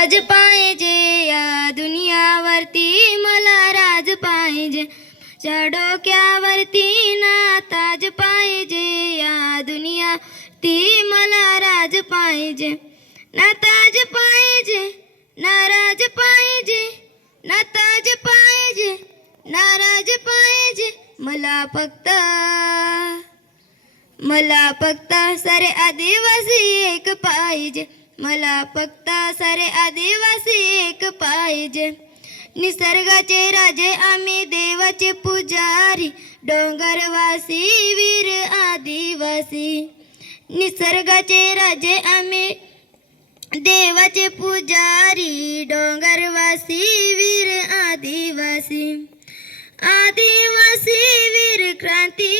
राज पाहिजे या दुनियावरती मला राज पाहिजे. च्या डोक्यावरती ना ताज पाहिजे या दुनिया ती मला राज पाहिजे. ना ताज पाहिजे ना राज पाहिजे ना ताज पाहिजे ना राज पाहिजे. मला फक्त मला फक्त सारे आदिवासी एक पाहिजे. मला फक्त सारे आदिवासी एक पाहिजे. निसर्गाचे राजे आम्ही देवाचे पुजारी डोंगरवासी वीर आदिवासी. निसर्गाचे राजे आम्ही देवाचे पुजारी डोंगरवासी वीर आदिवासी. आदिवासी वीर क्रांती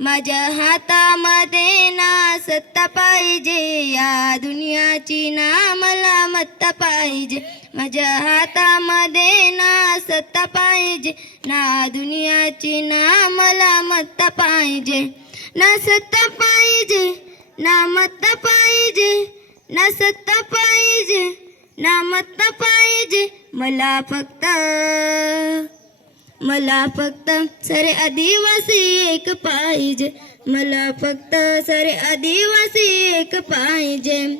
माझ्या हातामध्ये ना सत्ता पाहिजे. या दुनियाची ना मला मत्ता पाहिजे. माझ्या हातामध्ये ना सत्ता पाहिजे. ना दुनियाची ना मला मत्ता पाहिजे. ना सत्ता पाहिजे. ना मत्ता पाहिजे. ना सत्ता पाहिजे. ना मत्ता पाहिजे. मला फक्त मला फक्त सारे आदिवासी एक पाहिजे. मला फक्त सारे आदिवासी एक पाहिजे.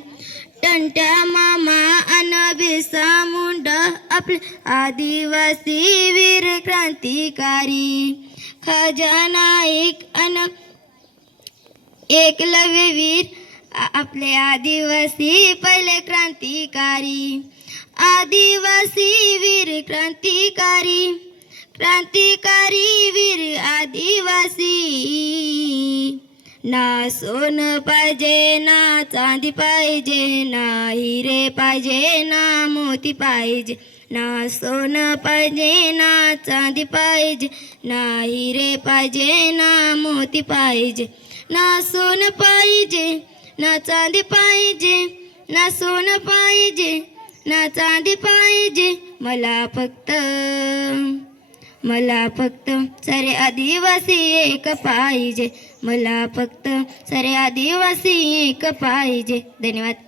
टंट्या मामा अनभिसा मुंडा आपले आदिवासी वीर क्रांतिकारी. खाजा नाईक अन एकलव्य वीर आपले आदिवासी पहिले क्रांतिकारी. आदिवासी वीर क्रांतिकारी. क्रांतिकारी वीर आदिवासी. ना सोन पाहिजे ना चांदी पाहिजे ना हिरे पाहिजे ना मोती पाहिजे. ना सोन पाहिजे ना चांदी पाहिजे ना हिरे पाहिजे ना मोती पाहिजे. ना सोन पाहिजे ना चांदी पाहिजे ना सोन पाहिजे ना चांदी पाहिजे मला फक्त मला फक्त सरे आदिवासी एक पाहिजे. मला फक्त सरे आदिवासी एक पाहिजे. धन्यवाद.